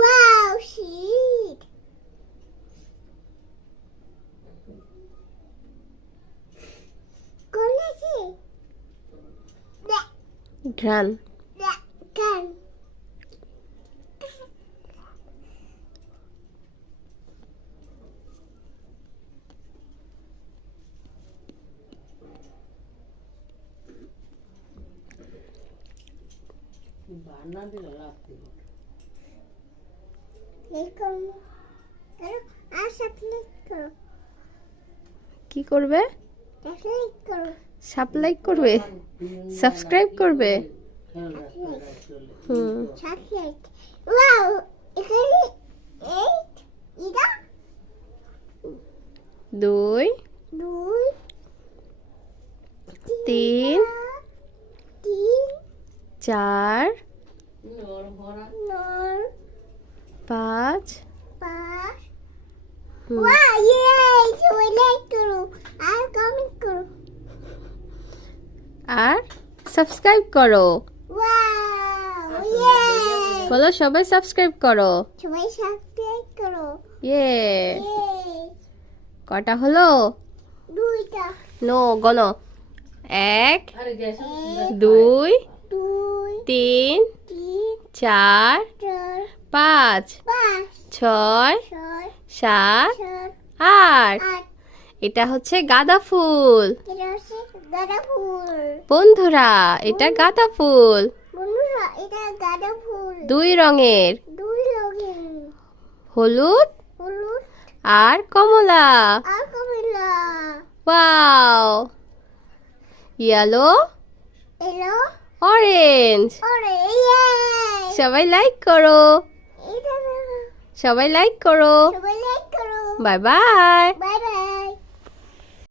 Wow, shit. ঘ্রাণ কি করবে? সাবস্ক্রাইব করবে, সাবস্ক্রাইব করবে। দুই, তিন, চার, পাঁচ, আর সাবস্ক্রাইব করো। বলো সবাই সাবস্ক্রাইব করো। ইয়ে, কটা হলো? নো, গনো। 1 2 3 4 5 6 7 8। এটা হচ্ছে গাঁদা ফুল। বন্ধুরা, এটা গাঁদা ফুল। দুই রঙের, হলুদ আর কমলা। Wow, yellow, orange. সবাই লাইক করো, সবাই লাইক করো। Bye by.